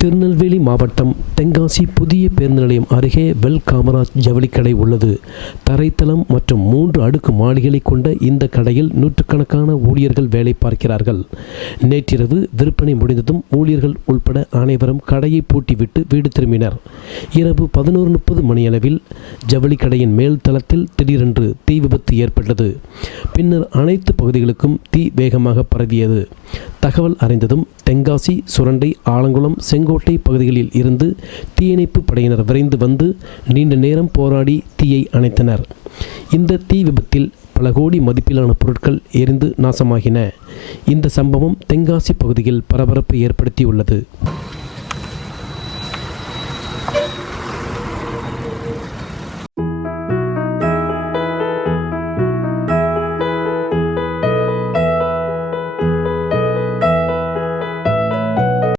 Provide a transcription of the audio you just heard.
திருநெல்வேலி மாவட்டம் தென்காசி புதிய பேருந்து நிலையம் அருகே வெல் காமராஜ் ஜவுளிக்கடை உள்ளது. தரைத்தளம் மற்றும் மூன்று அடுக்கு மாளிகளை கொண்ட இந்த கடையில் நூற்றுக்கணக்கான ஊழியர்கள் வேலை பார்க்கிறார்கள். நேற்றிரவு விற்பனை முடிந்ததும் ஊழியர்கள் உள்பட அனைவரும் கடையை பூட்டிவிட்டு வீடு திரும்பினர். இரவு பதினோரு முப்பது மணியளவில் ஜவுளிக்கடையின் மேல் தளத்தில் திடீரென்று தீ விபத்து ஏற்பட்டது. பின்னர் அனைத்து பகுதிகளுக்கும் தீ வேகமாக பரவியது. தகவல் அறிந்ததும் தென்காசி சுரண்டை ஆலங்குளம் செங்கோட்டை பகுதிகளில் இருந்து தீயணைப்பு படையினர் விரைந்து வந்து நீண்ட நேரம் போராடி தீயை அணைத்தனர். இந்த தீ விபத்தில் பல கோடி மதிப்பிலான பொருட்கள் எரிந்து நாசமாகின. இந்த சம்பவம் தென்காசி பகுதியில் பரபரப்பை ஏற்படுத்தியுள்ளது.